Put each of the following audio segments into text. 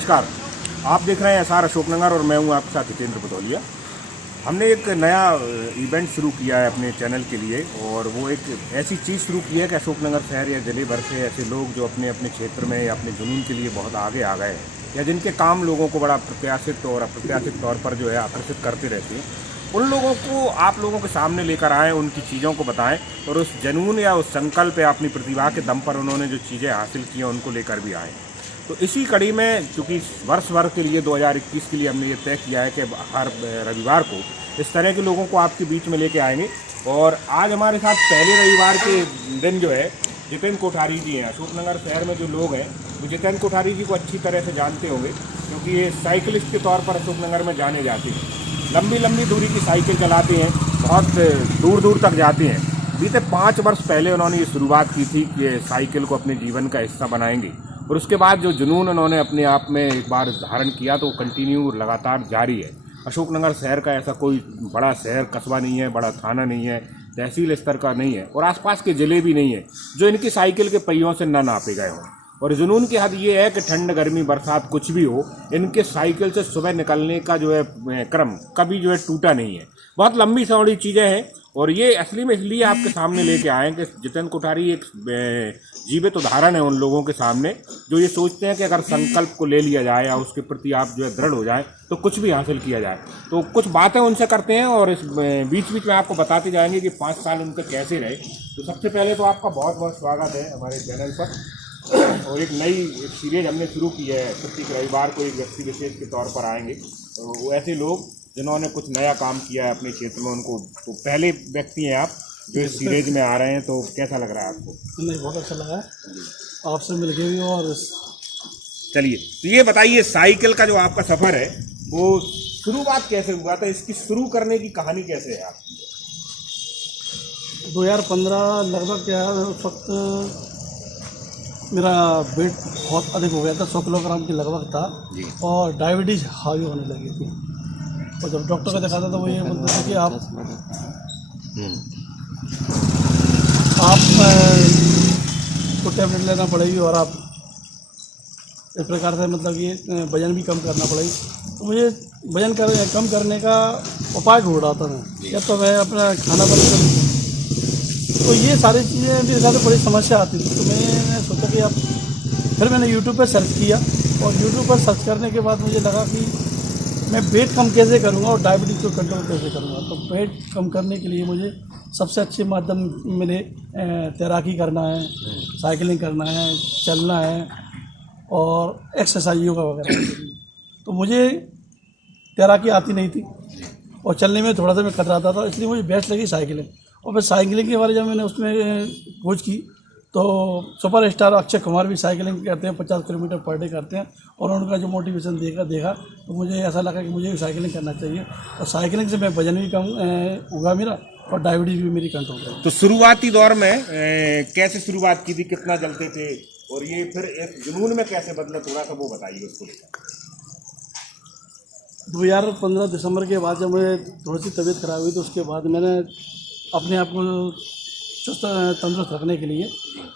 नमस्कार, आप देख रहे हैं एसआर अशोकनगर और मैं हूं आपके साथ हितेंद्र भदौलिया। हमने एक नया इवेंट शुरू किया है अपने चैनल के लिए और वो एक ऐसी चीज़ शुरू की है कि अशोकनगर शहर या जिले भर से ऐसे लोग जो अपने अपने क्षेत्र में या अपने जुनून के लिए बहुत आगे आ गए हैं या जिनके काम लोगों को बड़ा प्रत्याशित और अप्रत्याशित तौर पर जो है आकर्षित करते रहते हैं, उन लोगों को आप लोगों के सामने लेकर आएँ, उनकी चीज़ों को बताएं और उस जुनून या उस संकल्प या अपनी प्रतिभा के दम पर उन्होंने जो चीज़ें हासिल की हैं उनको लेकर भी आएँ। तो इसी कड़ी में चूँकि वर्ष भर के लिए 2021 के लिए हमने ये तय किया है कि हर रविवार को इस तरह के लोगों को आपके बीच में लेके आएंगे। और आज हमारे साथ पहले रविवार के दिन जो है जितेंद्र कोठारी जी हैं। अशोकनगर शहर में जो लोग हैं वो जितेंद्र कोठारी जी को अच्छी तरह से जानते होंगे क्योंकि ये साइकिलिस्ट के तौर पर अशोकनगर में जाने जाते हैं। लंबी लंबी दूरी की साइकिल चलाते हैं, बहुत दूर दूर तक जाते हैं। बीते 5 वर्ष पहले उन्होंने ये शुरुआत की थी कि साइकिल को अपने जीवन का हिस्सा बनाएंगे और उसके बाद जो जुनून उन्होंने अपने आप में एक बार धारण किया तो वो कंटिन्यू लगातार जारी है। अशोकनगर शहर का ऐसा कोई बड़ा शहर कस्बा नहीं है, बड़ा थाना नहीं है, तहसील स्तर का नहीं है और आसपास के ज़िले भी नहीं है जो इनकी साइकिल के पहियों से न नापे गए हों। और जुनून की हद ये है कि ठंड गर्मी बरसात कुछ भी हो, इनके साइकिल से सुबह निकलने का जो है क्रम कभी जो है टूटा नहीं है। बहुत लंबी चौड़ी चीज़ें हैं और ये असली में इसलिए आपके सामने लेके आए कि जितेंद्र कोठारी एक जीवित उदाहरण है उन लोगों के सामने जो ये सोचते हैं कि अगर संकल्प को ले लिया जाए या उसके प्रति आप जो है दृढ़ हो जाए तो कुछ भी हासिल किया जाए। तो कुछ बातें उनसे करते हैं और इस बीच बीच में आपको बताते जाएंगे कि 5 साल उनके कैसे रहे। तो सबसे पहले तो आपका बहुत बहुत स्वागत है हमारे चैनल पर। और एक नई सीरीज हमने शुरू की है, प्रत्येक रविवार को एक व्यक्ति विशेष के तौर पर आएंगे। तो वो ऐसे लोग जिन्होंने कुछ नया काम किया है अपने क्षेत्र में, उनको तो पहले व्यक्ति हैं आप जो इस सीरीज में आ रहे हैं। तो कैसा लग रहा है आपको? नहीं, बहुत अच्छा लगा है आपसे मिल के भी। और चलिए तो ये बताइए, साइकिल का जो आपका सफ़र है वो शुरुआत कैसे हुआ था? इसकी शुरू करने की कहानी कैसे है आपकी? 2015 लगभग क्या है, उस वक्त मेरा वेट बहुत अधिक हो गया था, 100 किलोग्राम के लगभग था जी। और डायबिटीज़ हावी होने लगी थी। और जब डॉक्टर को दिखाता था वो ये बोलते थे कि आप को टैबलेट लेना पड़ेगी और आप इस प्रकार से मतलब ये वज़न भी कम करना पड़ेगी। तो मुझे वज़न कम करने का उपाय ढूंढ रहा था मैं, या तो मैं अपना खाना बंद करूँ। तो ये सारी चीज़ें मेरे साथ बड़ी समस्या आती थी। तो मैंने सोचा कि अब फिर मैंने यूट्यूब पर सर्च किया और यूट्यूब पर सर्च करने के बाद मुझे लगा कि मैं वेट कम कैसे करूँगा और डायबिटीज़ को कंट्रोल कैसे करूँगा। तो वेट कम करने के लिए मुझे सबसे अच्छे माध्यम मिले, तैराकी करना है, साइकिलिंग करना है, चलना है और एक्सरसाइज योगा वगैरह। तो मुझे तैराकी आती नहीं थी और चलने में थोड़ा सा मैं कतराता था, इसलिए मुझे बेस्ट लगी साइकिलिंग। और फिर साइकिलिंग के बारे में जब मैंने उसमें खोज की तो सुपर स्टार अक्षय कुमार भी साइकिलिंग करते हैं, 50 किलोमीटर पर डे करते हैं और उनका जो मोटिवेशन देखा तो मुझे ऐसा लगा कि मुझे भी साइकिलिंग करना चाहिए। और साइकिलिंग से मैं वजन भी कम हुआ मेरा और डायबिटीज़ भी मेरी कंट्रोल रही। तो शुरुआती दौर में कैसे शुरुआत की थी, कितना जलते थे और ये फिर एक जुनून में कैसे बदला, थोड़ा सा वो बताइए उसको लेकर। 2015 दिसंबर के बाद जब मुझे थोड़ी सी तबीयत खराब हुई तो उसके बाद मैंने अपने आप को चुस्त तंदुरुस्त रखने के लिए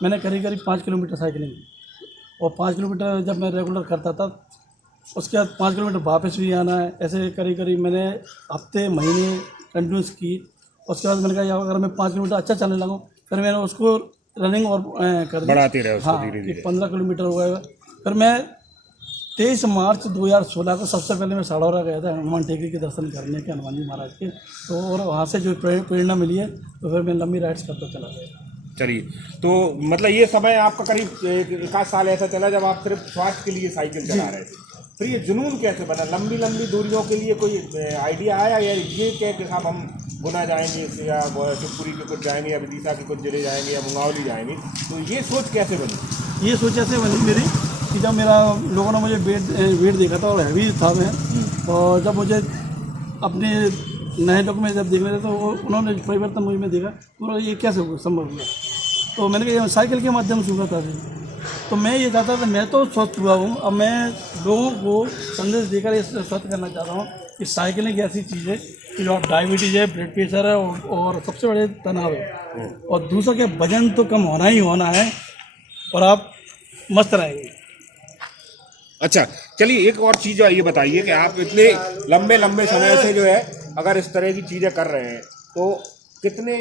मैंने करीब 5 किलोमीटर साइकिलिंग और 5 किलोमीटर जब मैं रेगुलर करता था उसके बाद 5 किलोमीटर वापस भी आना है, ऐसे करीब मैंने हफ्ते महीने कंटिन्यूस की। उसके बाद मैंने कहा अगर मैं 5 किलोमीटर अच्छा चलने लगूँ फिर मैंने उसको रनिंग और कर दी, बढ़ाते रहे उसको हाँ, धीरे-धीरे। 15 किलोमीटर हो गया। फिर मैं 23 मार्च 2016 को सबसे पहले मैं साड़ौरा गया था हनुमान टेकरी के दर्शन करने के, हनुमान जी महाराज के। तो और वहाँ से जो प्रेरणा मिली है तो फिर मैं लंबी राइड्स करता चला गया। चलिए, तो मतलब ये समय आपका करीब 1 साल ऐसा चला जब आप सिर्फ स्वास्थ्य के लिए साइकिल चला रहे थे। फिर ये जुनून कैसे बना? लंबी लंबी दूरियों के लिए कोई आइडिया आया या ये क्या कि साहब हम गुना जाएंगे इससे या शिवपुरी के कुछ जाएंगे या विदिशा के कुछ जिले जाएंगे या मुंगावली जाएंगे, तो ये सोच कैसे बनी? ये सोच ऐसे बनी मेरी कि जब मेरा लोगों ने मुझे वेट देखा था और हैवी था मैं, और जब मुझे अपने नए लुक में जब देख रहे थे तो उन्होंने परिवर्तन मुझ में देखा तो ये कैसे संभव हुआ। तो मैंने कहा साइकिल के माध्यम से हुआ था। तो मैं ये चाहता था, मैं तो स्वस्थ हुआ हूँ, अब मैं लोगों को संदेश देकर ये स्वस्थ करना चाहता हूँ कि साइकिलिंग एक ऐसी चीज़ है कि जो डायबिटीज़ है, ब्लड प्रेशर है और सबसे बड़े तनाव है और दूसरा के वजन तो कम होना ही होना है और आप मस्त रहेंगे। अच्छा, चलिए एक और चीज़ ये बताइए कि आप इतने लंबे लंबे समय से जो है अगर इस तरह की चीज़ें कर रहे हैं तो कितने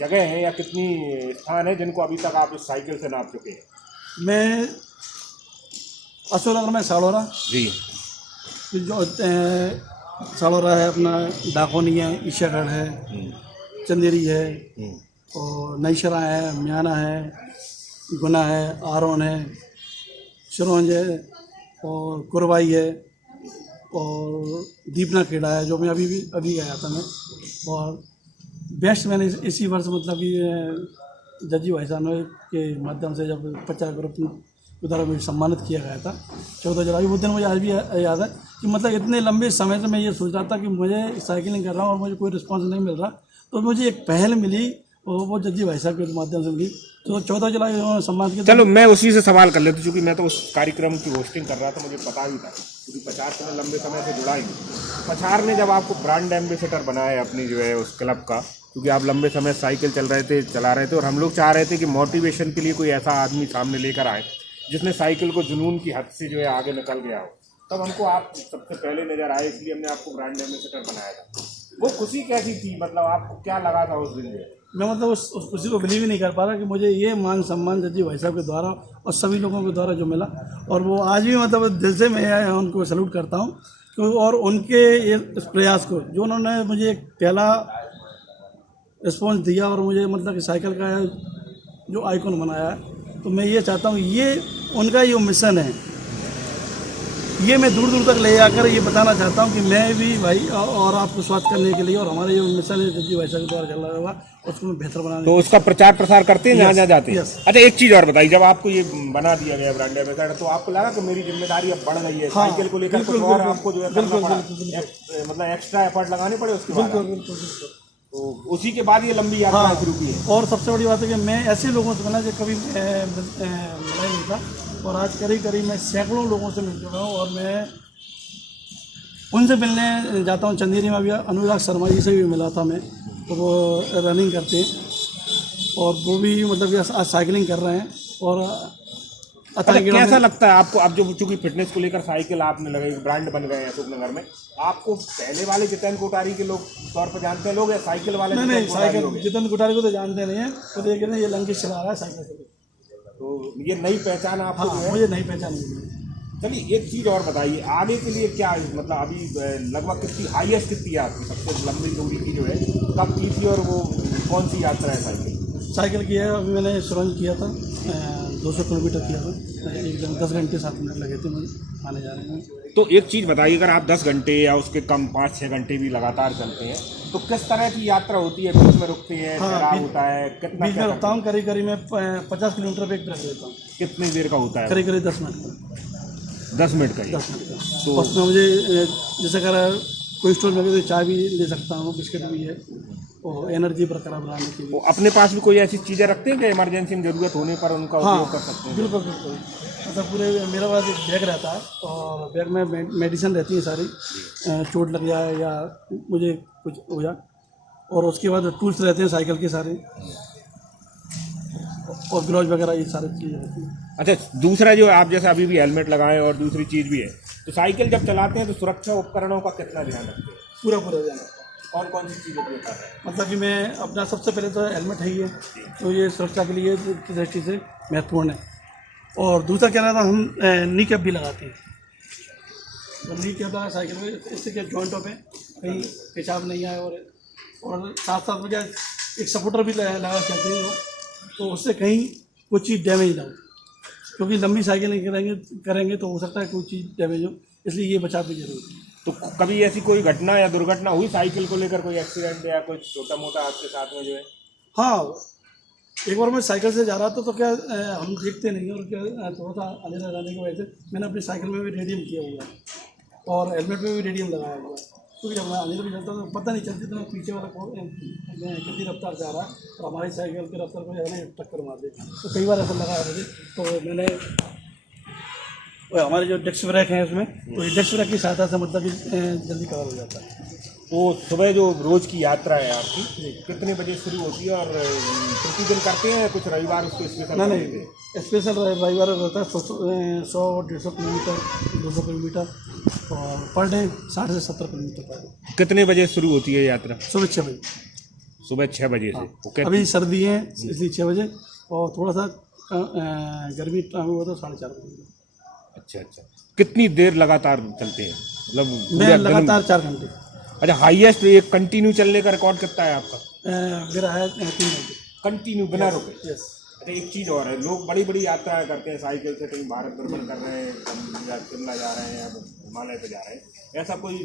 जगह हैं या कितनी स्थान है जिनको अभी तक आप इस साइकिल से नाप चुके हैं? मैं अशोकनगर में साड़ोरा, जी। फिर जो साड़ोरा है, अपना डाकोनी है, ईशागढ़ है, चंदेरी है, और नईशरा है, म्याना है, गुना है, आरोन है, सिरोंज है, और कुरवाई है, और दीपना खेड़ा है, जो मैं अभी गया था मैं। और बेस्ट मैंने इसी वर्ष मतलब कि जजी भाई साहब के माध्यम से जब 50 ग्रुप के द्वारा मुझे सम्मानित किया गया था 14 जुलाई, वो दिन मुझे आज भी याद है कि मतलब इतने लंबे समय से मैं ये सोच रहा था कि मुझे साइकिलिंग कर रहा हूँ और मुझे कोई रिस्पॉन्स नहीं मिल रहा, तो मुझे एक पहल मिली और वो जजी भाई साहब के माध्यम से मिली, तो 14 जुलाई उन्होंने सम्मान किया। चलो मैं उसी से सवाल कर लेता, क्योंकि मैं तो उस कार्यक्रम की होस्टिंग कर रहा था, मुझे पता ही था, क्योंकि पचार से मैं लंबे समय से जुड़ा ही हूँ। पचार ने जब आपको ब्रांड एम्बेसडर बनाया अपनी जो है उस क्लब का, क्योंकि आप लंबे समय साइकिल चला रहे थे और हम लोग चाह रहे थे कि मोटिवेशन के लिए कोई ऐसा आदमी सामने लेकर आए जिसने साइकिल को जुनून की हद से जो है आगे निकल गया हो, तब हमको आप सबसे पहले नज़र आए, इसलिए हमने आपको ब्रांड एम्बेसडर बनाया था। वो खुशी कैसी थी, मतलब आपको क्या लगा था उस दिन? मैं मतलब उस खुशी को बिलीव ही नहीं कर पा रहा कि मुझे ये मान सम्मान जजी भाई साहब के द्वारा और सभी लोगों के द्वारा जो मिला, और वो आज भी मतलब दिल से मैं उनको सैल्यूट करता हूँ। और उनके ये इस प्रयास को जो उन्होंने मुझे एक पहला रिस्पॉन्स दिया और मुझे मतलब कि साइकिल का जो आइकॉन बनाया है, तो मैं ये चाहता हूँ ये उनका जो मिशन है ये मैं दूर दूर तक ले जाकर ये बताना चाहता हूँ कि मैं भी भाई और आपको स्वागत करने के लिए और हमारे जो मिशन है जजी भाई साहब के द्वारा चल रहा होगा उसको मैं बेहतर बनाने, तो उसका प्रचार प्रसार करते हैं जहाँ जहाँ जाते हैं। यस। अच्छा, एक चीज़ और बताइए, जब आपको ये बना दिया गया ब्रांड एम्बेसडर, तो आपको लगा कि मेरी जिम्मेदारी अब बढ़ गई है, हाँ, साइकिल को लेकर कुछ और आपको जो है करना पड़ा, मतलब एक्स्ट्रा एफर्ट लगाने पड़े उसके बाद? बिल्कुल। तो उसी के बाद ये लंबी यात्रा शुरू की है। और सबसे बड़ी बात है कि मैं ऐसे लोगों से मिला जो कभी मिला ही नहीं था, और आज करीब मैं सैकड़ों लोगों से मिल चुका हूँ, और मैं उनसे मिलने जाता हूँ। चंदेरी में भी अनुराग शर्मा जी से भी मिला था मैं, तो वो रनिंग करते हैं और वो भी मतलब आज साइकिलिंग कर रहे हैं। और अच्छा, कैसा लगता है आपको, अब जो चूंकि फिटनेस को लेकर साइकिल आपने लगाई, ब्रांड बन गए हैं अशोकनगर में, आपको पहले वाले जितेंद्र कोठारी के लोग तौर पर जानते हैं लोग, या साइकिल वाले? नहीं, साइकिल जितेंद्र कोठारी को तो जानते नहीं है, तो ये कहते हैं ये लंकेश चला रहा है साइकिल से, तो ये नई पहचान आपको? हाँ, मुझे नई पहचान मिली। चलिए एक चीज़ और बताइए, आगे के लिए क्या मतलब अभी लगभग कितनी हाईएस्ट कितनी है आपकी सबसे लंबी दूरी की जो है, कब की थी और वो कौन सी यात्रा है साइकिल की है? अभी मैंने सुरंग किया था, 200 किलोमीटर किया था, एकदम 10 घंटे 7 मिनट लगे थे मुझे आने जाने में। तो एक चीज़ बताइए, अगर आप 10 घंटे या उसके कम 5-6 घंटे भी लगातार चलते हैं तो किस तरह की यात्रा होती है? बीच में रुकते हैं, ठहराव होता है, कितना बीच में रुकता हूँ? करीब मैं 50 किलोमीटर पे एक ब्रेक लेता हूँ। कितनी देर का होता है? करीब 10 मिनट का। 10 मिनट का ही? 10 मिनट का। तो उसमें मुझे जैसे अगर कोई स्टोर में तो चाय भी ले सकता हूँ, बिस्किट भी है, और एनर्जी बरकरार बनाने के लिए। अपने पास भी कोई ऐसी चीज़ें रखते हैं कि इमरजेंसी में ज़रूरत होने पर उनका उपयोग कर सकते हैं? बिल्कुल। मतलब पूरे मेरे पास एक बैग रहता है, और बैग में मेडिसिन रहती है सारी, चोट लग जाए या मुझे कुछ हो जाए, और उसके बाद टूल्स रहते हैं साइकिल के सारे, और ग्लव्स वगैरह, ये सारी चीज़ें रहती हैं। अच्छा, दूसरा जो आप जैसे अभी भी हेलमेट लगाएं और दूसरी चीज़ भी है, तो साइकिल जब चलाते हैं तो सुरक्षा उपकरणों का कितना ध्यान रखते हैं? पूरा ध्यान। कौन सी चीज़ उपयोग कर रहे हैं? मतलब कि मैं अपना सबसे पहले तो हेलमेट है ही है, तो ये सुरक्षा के लिए की दृष्टि से महत्वपूर्ण है। और दूसरा क्या रहता है, हम नी कैप भी लगाते हैं। तो नी कैप लगा साइकिल में, इससे क्या जॉइंटों पे कहीं पेशाब नहीं आए, और साथ में क्या एक सपोर्टर भी लगा कहते हैं वो, तो उससे कहीं कोई चीज़ डैमेज ना हो, क्योंकि लंबी साइकिलिंग करेंगे तो हो सकता है कोई चीज़ डैमेज हो, इसलिए ये बचाव की जरूरत है। तो कभी ऐसी कोई घटना या दुर्घटना हुई साइकिल को लेकर, कोई एक्सीडेंट या कोई छोटा मोटा आपके साथ में जो है? हाँ, एक बार मैं साइकिल से जा रहा था, तो क्या हम देखते नहीं, और क्या थोड़ा सा अंधेरा रहने की वजह से मैंने अपनी साइकिल में भी रेडियम किया हुआ है, और हेलमेट में भी रेडियम लगाया हुआ है, क्योंकि जब मैं अंधेरे में चलता तो पता नहीं चलती, तो पीछे वाला कितनी रफ्तार से आ रहा है, और हमारी साइकिल की रफ्तार को ज़्यादा टक्कर मार दी, तो कई बार ऐसा लगा है मुझे। तो मैंने हमारे जो डिस्क ब्रेक हैं उसमें, तो ये डिस्क ब्रेक की सहायता से मतलब कि जल्दी कवर हो जाता है। वो सुबह जो रोज की यात्रा है आपकी कितने बजे शुरू होती है और प्रतिदिन करते हैं कुछ रविवार उसको स्पेशल? नहीं, स्पेशल रविवार रहता है 100-150 किलोमीटर, 200 किलोमीटर और पर डे 60 से 70 किलोमीटर पर डे। कितने बजे शुरू होती है यात्रा? सुबह 6 बजे। सुबह 6 बजे से। ओके। अभी सर्दी है इसलिए 6 बजे, और थोड़ा सा गर्मी टाइम हुआ तो 4:30 बजे। अच्छा अच्छा। कितनी देर लगातार चलते हैं, मतलब मैं पूरा दिन? लगातार 4 घंटे। अच्छा, हाईएस्ट एक कंटिन्यू चलने का रिकॉर्ड कितना है आपका? मेरा है 3 घंटे कंटिन्यू बिना रुके? यस। अच्छा, एक चीज़ और है, लोग बड़ी बड़ी यात्राएं करते हैं साइकिल से, कहीं भारत भ्रमण कर रहे हैं, कहीं शिमला जा रहे हैं, अब हिमालय पे जा रहे हैं, ऐसा कोई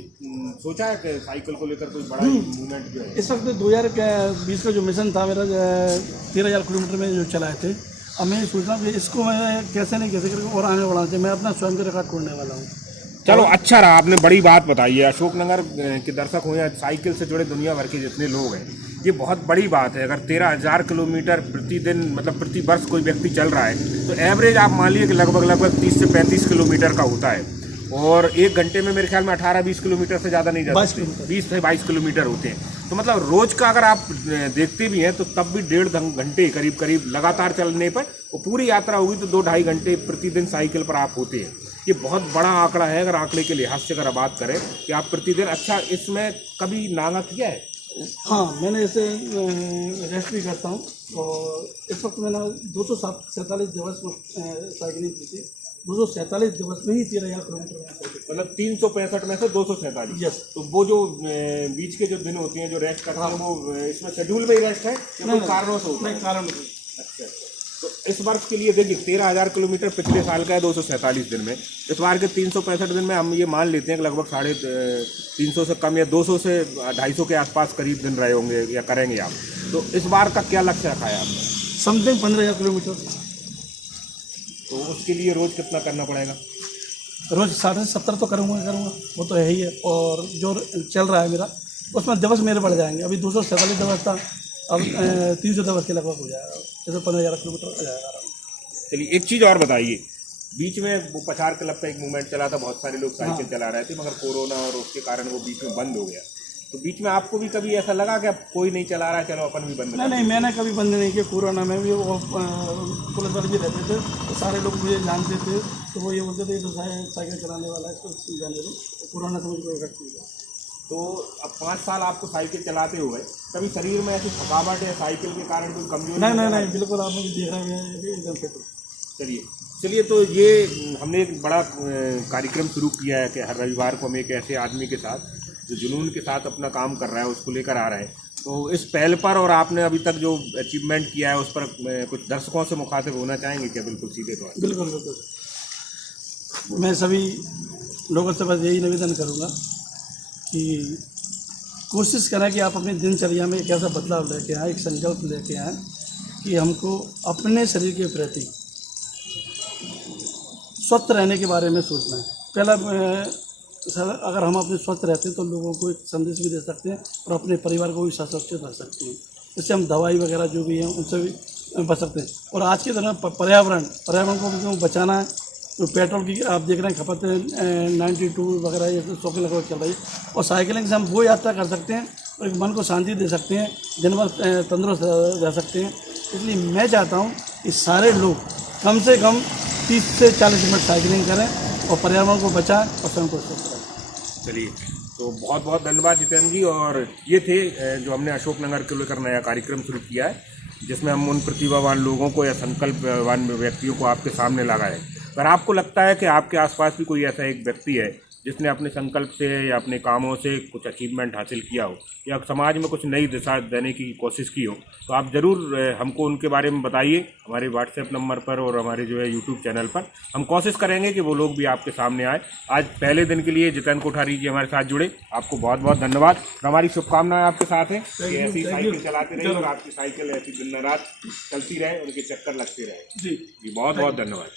सोचा है कि साइकिल को लेकर कोई बड़ा मूवमेंट जो है? इस वक्त 2020 का जो मिशन था मेरा 13,000 किलोमीटर में जो चलाए थे, अब मैं सोच रहा हूँ कि इसको मैं कैसे नहीं कैसे करके और आगे बढ़ाना चाहिए। मैं अपना स्वयं का रिकॉर्ड तोड़ने वाला हूँ। चलो, अच्छा रहा, आपने बड़ी बात बताई है। अशोकनगर के दर्शक हो या साइकिल से जुड़े दुनिया भर के जितने लोग हैं, ये बहुत बड़ी बात है। अगर 13,000 किलोमीटर प्रतिदिन, मतलब प्रति वर्ष कोई व्यक्ति चल रहा है, तो एवरेज आप मान लीजिए कि लगभग 30 से 35 किलोमीटर का होता है, और 1 घंटे में मेरे ख्याल में 18-20 किलोमीटर से ज़्यादा नहीं जाते, 20 से 22 किलोमीटर होते हैं। तो मतलब रोज का अगर आप देखते भी हैं तो तब भी 1.5 घंटे करीब लगातार चलने पर वो पूरी यात्रा होगी तो 2-2.5 घंटे प्रतिदिन साइकिल पर आप होते हैं। ये बहुत बड़ा आंकड़ा है। अगर आंकड़े के लिहाज से अगर बात करें कि आप प्रतिदिन, अच्छा इसमें कभी नागा किया है? हाँ, मैंने इसे रेस्ट भी करता हूँ, और इस वक्त मैंने 247 दिवस साइकिलिंग की थी। 247 दिवस में ही 13,000 किलोमीटर, मतलब 365 में से 247। यस। तो वो जो बीच के जो दिन होते हैं जो रेस्ट करते हैं, वो इसमें शेड्यूल में ही रेस्ट है या कोई कारणों से होता है? कारण। अच्छा, तो इस वर्ष के लिए देखिए 13,000 किलोमीटर पिछले साल का है 247 दिन में, इस बार के 365 दिन में हम ये मान लेते हैं कि लगभग 350 से कम या 200 से 250 के आसपास करीब दिन रहे होंगे या करेंगे आप। तो इस बार का क्या लक्ष्य रखा है आपने? Something 15,000 kilometre. तो उसके लिए रोज कितना करना पड़ेगा? रोज 60 से 70 तो करूँगा, वो तो है ही है। और जो चल रहा है मेरा, उसमें दिवस मेरे बढ़ जाएंगे। अभी 247 दिवस था, अब 300 दिवस के लगभग हो जाएगा, जैसे 15,000 किलोमीटर हो जाएगा। चलिए, एक चीज़ और बताइए, बीच में वो पछाड़ क्लब का एक मूवमेंट चला था, बहुत सारे लोग साइकिल चला रहे थे, मगर कोरोना और उसके कारण वो बीच में बंद हो गया। तो बीच में आपको भी कभी ऐसा लगा कि अब कोई नहीं चला रहा है, चलो अपन भी बंद? नहीं, मैंने कभी बंद नहीं किया। कोरोना में भी वो पुलिस वाले भी रहते थे, तो सारे लोग मुझे जानते थे, तो वो ये बोलते थे तो साइकिल चलाने वाला है, इसको जाने दो। कोरोना से मुझे इफेक्ट हुआ। तो अब 5 साल आपको साइकिल चलाते हुए कभी शरीर में ऐसी थकावट है साइकिल के कारण कोई कमजोरी? नहीं, बिल्कुल आप मुझे देख रहे हैं एकदम फिट। चलिए, तो ये हमने एक बड़ा कार्यक्रम शुरू किया है कि हर रविवार को हम एक ऐसे आदमी के साथ जो जुनून के साथ अपना काम कर रहा है उसको लेकर आ रहे हैं। तो इस पहल पर और आपने अभी तक जो अचीवमेंट किया है उस पर कुछ दर्शकों से मुखातिब होना चाहेंगे क्या? बिल्कुल सीधे तौर पर। बिल्कुल। मैं सभी लोगों से बस यही निवेदन करूँगा कि कोशिश करें कि आप अपनी दिनचर्या में एक ऐसा बदलाव लेके आएँ, एक संकल्प लेके आएँ कि हमको अपने शरीर के प्रति स्वस्थ रहने के बारे में सोचना है। पहला सर, अगर हम अपने स्वस्थ रहते हैं तो लोगों को एक संदेश भी दे सकते हैं और अपने परिवार को भी सुरक्षित रख सकते हैं। इससे हम दवाई वगैरह जो भी हैं उनसे भी बच सकते हैं। और आज के दौरान पर्यावरण को भी बचाना है। तो पेट्रोल की आप देख रहे हैं खपत 92 वगैरह ये 100 के लगभग चल रही है, और साइकिलिंग से हम वो यात्रा कर सकते हैं और एक मन को शांति दे सकते हैं, दिन भर तंदुरुस्त रह सकते हैं। इसलिए मैं चाहता हूँ कि सारे लोग कम से कम 30 से 40 मिनट साइकिलिंग करें और पर्यावरण को बचाएं और स्वयं को स्वस्थ रखें। चलिए, तो बहुत बहुत धन्यवाद जितेंद्र जी। और ये थे जो हमने अशोकनगर को लेकर नया कार्यक्रम शुरू किया है, जिसमें हम उन प्रतिभावान लोगों को या संकल्पवान व्यक्तियों को आपके सामने लगाए। अगर आपको लगता है कि आपके आसपास भी कोई ऐसा एक व्यक्ति है जिसने अपने संकल्प से या अपने कामों से कुछ अचीवमेंट हासिल किया हो या समाज में कुछ नई दिशा देने की कोशिश की हो, तो आप ज़रूर हमको उनके बारे में बताइए हमारे व्हाट्सएप नंबर पर और हमारे जो है यूट्यूब चैनल पर। हम कोशिश करेंगे कि वो लोग भी आपके सामने आए। आज पहले दिन के लिए जितेंद्र कोठारी जी हमारे साथ जुड़े, आपको बहुत बहुत धन्यवाद। हमारी शुभकामनाएं आपके साथ हैं कि ऐसी साइकिल चलाते रहिए और आपकी साइकिल ऐसी दिन रात चलती रहे, उनके चक्कर लगते रहे। जी, बहुत बहुत धन्यवाद।